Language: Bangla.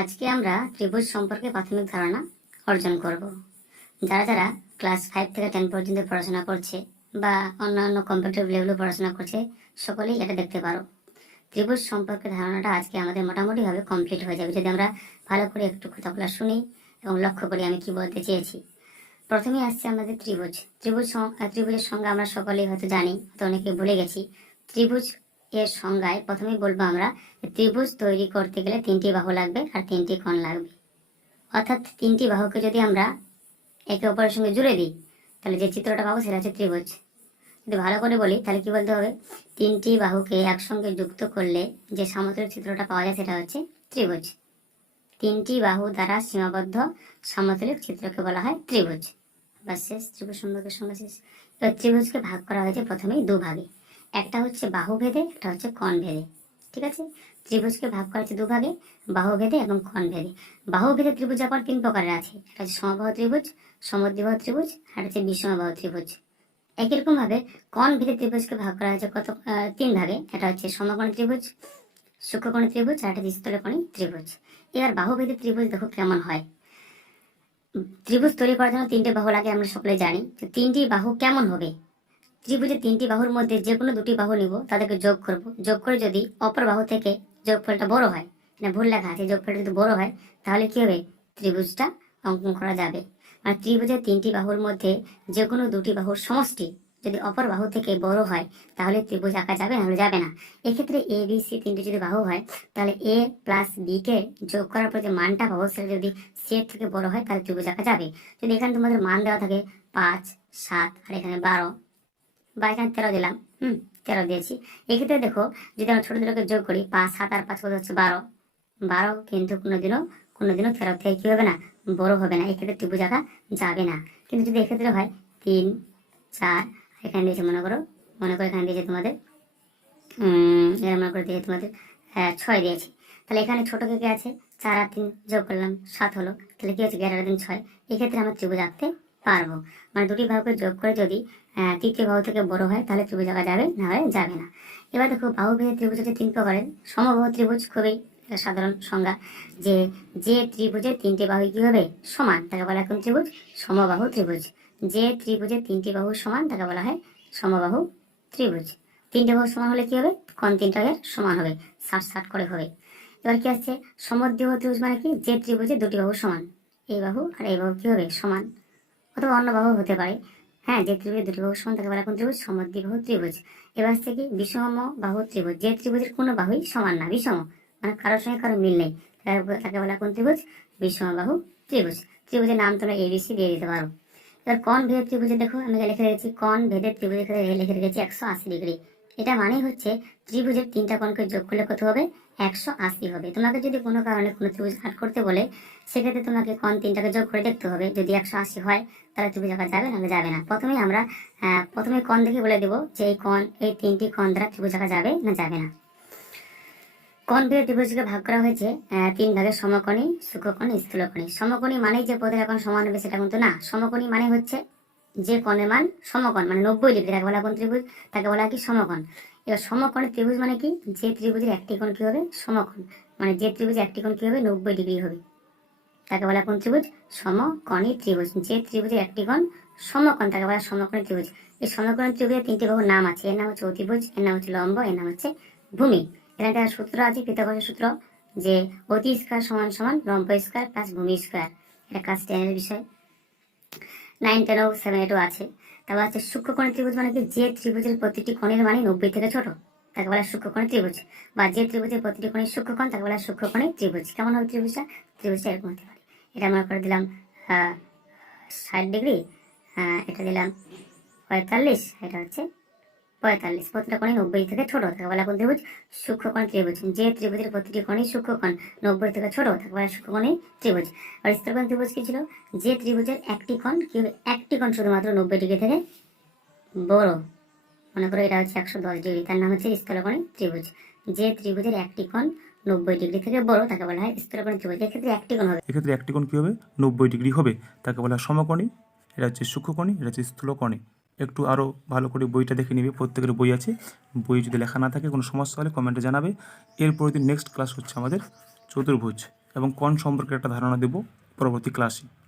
আজকে আমরা ত্রিভুজ সম্পর্কে প্রাথমিক ধারণা অর্জন করব। যারা যারা ক্লাস 5 থেকে 10 পর্যন্ত পড়াশোনা করছে বা অন্যান্য কম্পিটিটিভ লেভেলে পড়াশোনা করছে, সকলেই এটা দেখতে পারো। ত্রিভুজ সম্পর্কে ধারণাটা আজকে আমাদের মোটামুটিভাবে কমপ্লিট হয়ে যাবে যদি আমরা ভালো করে একটু কথাগুলো শুনি এবং লক্ষ্য করি আমি কি বলতে চেয়েছি। প্রথমেই আসছে আমাদের ত্রিভুজ। ত্রিভুজের সংজ্ঞা আমরা সকলেই হয়তো জানি, হয়তো অনেকে ভুলে গেছি। ত্রিভুজ এর সংজ্ঞায় প্রথমেই বলবো আমরা, ত্রিভুজ তৈরি করতে গেলে 3টি বাহু লাগবে আর 3টি কোণ লাগবে। অর্থাৎ 3টি বাহুকে যদি আমরা একে অপরের সঙ্গে জুড়ে দিই, তাহলে যে চিত্রটা পাবো সেটা হচ্ছে ত্রিভুজ। যদি ভালো করে বলি তাহলে কি বলতে হবে, 3টি বাহুকে একসঙ্গে যুক্ত করলে যে সমতল চিত্রটা পাওয়া যায় সেটা হচ্ছে ত্রিভুজ। 3টি বাহু দ্বারা সীমাবদ্ধ সমতলিক চিত্রকে বলা হয় ত্রিভুজ। বা শেষ, ত্রিভুজ সম্পর্কের সঙ্গে শেষ। এবার ত্রিভুজকে ভাগ করা হয়েছে প্রথমেই দুভাগে, একটা হচ্ছে বাহু ভেদে, একটা হচ্ছে কোণ ভেদে। ঠিক আছে, ত্রিভুজকে ভাগ করা হচ্ছে দুভাগে, বাহু ভেদে এবং কোণ ভেদে। বাহু ভেদে ত্রিভুজ আবার 3 প্রকারের আছে, একটা হচ্ছে সমবাহু ত্রিভুজ, সমদ্বিবাহু ত্রিভুজ আর হচ্ছে বিষমবাহু ত্রিভুজ। একই রকম ভাবে কোণ ভেদে ত্রিভুজকে ভাগ করা হয়েছে কত 3 ভাগে, এটা হচ্ছে সমকোণী ত্রিভুজ, সূক্ষ্মকোণী ত্রিভুজ আর একটা স্থূলকোণী ত্রিভুজ। এবার বাহু ভেদে ত্রিভুজ দেখো কেমন হয়। ত্রিভুজ তৈরি করার জন্য 3টে বাহু লাগে, আমরা সকলে জানি। তো 3টি বাহু কেমন হবে, ত্রিভুজের 3টি বাহুর মধ্যে যে কোনো 2টি বাহু নিব, তাদেরকে যোগ করব। যোগ করে যদি অপর বাহু থেকে যোগফলটা বড় হয়, মানে ভুল লেখা আছে, যোগফলটা যদি বড় হয় তাহলে কি হবে, ত্রিভুজটা অঙ্কন করা যাবে। মানে ত্রিভুজের 3টি বাহুর মধ্যে যে কোনো 2টি বাহুর সমষ্টি যদি অপর বাহু থেকে বড় হয় তাহলে ত্রিভুজ আঁকা যাবে, নাহলে যাবে না। এক্ষেত্রে এ বি সি 3টি যদি বাহু হয়, তাহলে এ প্লাস বি কে যোগ করার পর যে মানটা পাবো সেটা যদি সি এর থেকে বড় হয় তাহলে ত্রিভুজ আঁকা যাবে। যদি এখানে তোমাদের মান দেওয়া থাকে 5, 7 আর এখানে 12 বা এখানে 13 দিলাম, 13 দিয়েছি, এক্ষেত্রে দেখো যদি আমরা ছোট দুটোকে যোগ করি, 5, 7 আর 5 কত হচ্ছে 12 কিন্তু কোনোদিনও 13 থেকে কি হবে না, বড় হবে না, এক্ষেত্রে ত্রিভুজ আঁকা যাবে না। কিন্তু যদি এক্ষেত্রে হয় 3, 4, এখানে দিয়েছে মনে করো এখানে দিয়েছে তোমাদের এখানে মনে করে দিয়েছে তোমাদের 6 দিয়েছি, তাহলে এখানে ছোট থেকে আছে 4 আর 3 যোগ করলাম 7 হলো, তাহলে কি হচ্ছে 11 দিন 6, এক্ষেত্রে আমরা ত্রিভুজ আঁকতে পারবো। মানে দুটি বাহুকে যোগ করে যদি তৃতীয় বাহু থেকে বড় হয় তাহলে ত্রিভুজ আঁকা যাবে, না হলে যাবে না। এবার দেখো বাহু ভেদে ত্রিভুজ হচ্ছে 3 প্রকারের। সমবাহু ত্রিভুজ খুবই সাধারণ সংজ্ঞা, যে ত্রিভুজের 3টি বাহু কি হবে সমান তাকে বলা হয় কোন ত্রিভুজ, সমবাহু ত্রিভুজ। যে ত্রিভুজের 3টি বাহু সমান তাকে বলা হয় সমবাহু ত্রিভুজ। 3টে বাহু সমান হলে কি হবে, কোণ 3টা সমান হবে, 60-60 করে হবে। এবার কি আসছে, সমদ্বিবাহু ত্রিভুজ মানে কি, যে ত্রিভুজের 2টি বাহু সমান, এই বাহু আর এই বাহু কি হবে সমান, অথবা অন্য বাহু হতে পারে। হ্যাঁ, যে ত্রিভুজের 2টি বাহু সমান তাকে বলা কোন ত্রিভুজ, সমদ্বিবাহু ত্রিভুজ। এবার আসছে কি বিষমবাহু ত্রিভুজ, যে ত্রিভুজের কোনো বাহুই সমান না, বিষম মানে কারোর সঙ্গে কারো মিল নেই, তাকে বলা কোন ত্রিভুজ, বিষমবাহু ত্রিভুজ। ত্রিভুজের নাম তোমরা এবিসি দিয়ে দিতে পারো। এবার কোণ ভেদে ত্রিভুজে দেখো আমি লিখে রেখেছি, কোণ ভেদে ত্রিভুজের ক্ষেত্রে লিখে রেখেছি 180 ডিগ্রি। এটা মানে হচ্ছে ত্রিভুজের 3টা কোণকে যোগ করলে কত হবে, 180 হবে। তোমাকে যদি কোনো কারণে কোনো ত্রিভুজ আট করতে বলে, সেক্ষেত্রে তোমাকে কোণ 3টাকে যোগ করে দেখতে হবে, যদি 180 হয় তাহলে ত্রিভুজ আঁকা যাবে, নাহলে যাবে না। প্রথমেই আমরা প্রথমে কোণ দেখে বলে দেবো যে এই 3টি কোণ দ্বারা ত্রিভুজ আঁকা যাবে না যাবে না। কোণ ভেদে ত্রিভুজকে ভাগ করা হয়েছে 3 ভাগে, সমকোণী, সূক্ষ্মকোণী, স্থূলকোণী। সমকোণী মানেই যে প্রতিটা কোণ সমান হবে সেটা কিন্তু না। সমকোণী মানে হচ্ছে যে কোণের মান সমকোণ, মানে 90 ডিগ্রি, তাকে বলা কোন ত্রিভুজ, তাকে বলা কি সমকোণ। এবার সমকোণী ত্রিভুজ মানে কি, যে ত্রিভুজের একটি কোণ কি হবে সমকোণ, মানে যে ত্রিভুজের একটি কোণ কি হবে 90 ডিগ্রি হবে, তাকে বলা কোন ত্রিভুজ, সমকোণী ত্রিভুজ। যে ত্রিভুজের একটি কোণ সমকোণ তাকে বলা সমকোণী ত্রিভুজ। এই সমকোণী ত্রিভুজের 3টি বাহুর নাম আছে, এর নাম হচ্ছে অতিভুজ, এর নাম হচ্ছে লম্ব, এর নাম হচ্ছে ভূমি। এখানে একটা সূত্র আছে, পিথাগোরাসের সূত্র, যে অতি স্কয়ার সমান সমান লম্ব স্কয়ার প্লাস ভূমি স্কয়ার। এটা ক্লাস 10 এর বিষয়, 9, 10, 7, 8 আছে। তারপর হচ্ছে সূক্ষ্মকোণী ত্রিভুজ মানে কি, যে ত্রিভুজের প্রতিটি কোণের মানে 90 থেকে ছোট তাকে বলা সূক্ষ্মকোণী ত্রিভুজ, বা যে ত্রিভুজের প্রতিটি কোণের সূক্ষ্মকোণ তাকে বলা সূক্ষ্মকোণী ত্রিভুজ। কেমন হবে ত্রিভুজটা, এরকম হতে পারে। এটা আমরা করে দিলাম 60 ডিগ্রি, এটা দিলাম 45, এটা হচ্ছে 45, প্রতিটা কোণে 90 থেকে ছোট তাকে বলা কোন ত্রিভুজ, সূক্ষ্মকোণী ত্রিভুজ। যে ত্রিভুজের প্রতিটি কোণই সূক্ষ্মকোণ 90 থেকে ছোট তাকে বলা সূক্ষ্মকোণী ত্রিভুজ। আর স্থূলকোণী ত্রিভুজ কি ছিল, যে ত্রিভুজের একটি কোণ কি হবে, একটি কোণ শুধুমাত্র 90 ডিগ্রি থেকে বড়, মনে করো এটা হচ্ছে 110 ডিগ্রি, তার নাম হচ্ছে স্থূলকোণী ত্রিভুজ। যে ত্রিভুজের একটি কোণ 90 ডিগ্রি থেকে বড় তাকে বলা হয় স্থূলকোণী ত্রিভুজ। এক্ষেত্রে একটি কোণ হবে, এক্ষেত্রে একটি কোণ কী হবে, 90 ডিগ্রি হবে, তাকে বলা হয় সমকোণী। এটা হচ্ছে সূক্ষ্মকোণী, এটা হচ্ছে স্থূলকোণী। একটু আরও ভালো করে বইটা দেখে নিবে, প্রত্যেকের বই আছে, বই যদি লেখা না থাকে কোনো সমস্যা হলে কমেন্টে জানাবে। এরপর দিন নেক্সট ক্লাস হচ্ছে আমাদের চতুর্ভুজ। এবং কোণ সম্পর্কে একটা ধারণা দেব পরবর্তী ক্লাসে।